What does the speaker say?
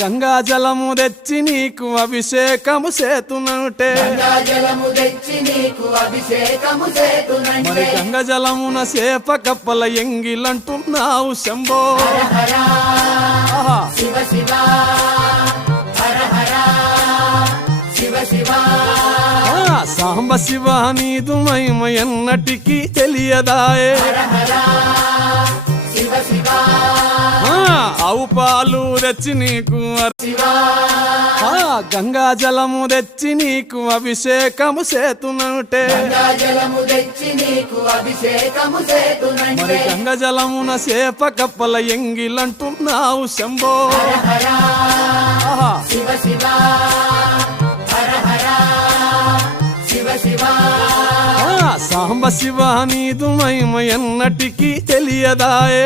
గంగా జలము తెచ్చి నీకు అభిషేకము చేతునంటే మరి గంగా జలమున సేప కప్పల ఎంగిలంటున్నావు శంభో సాంబ శివ నీదు మహిమ ఎన్నటికీ తెలియదాయే ఆవు పాలు తెచ్చి నీకు గంగా జలము తెచ్చి నీకు అభిషేకము చేతునంటే మరి గంగా జలమున సేప కప్పల ఎంగిలంటున్నావు శంభో సాంబ శివ నీదు మహిమ ఎన్నటికీ తెలియదాయే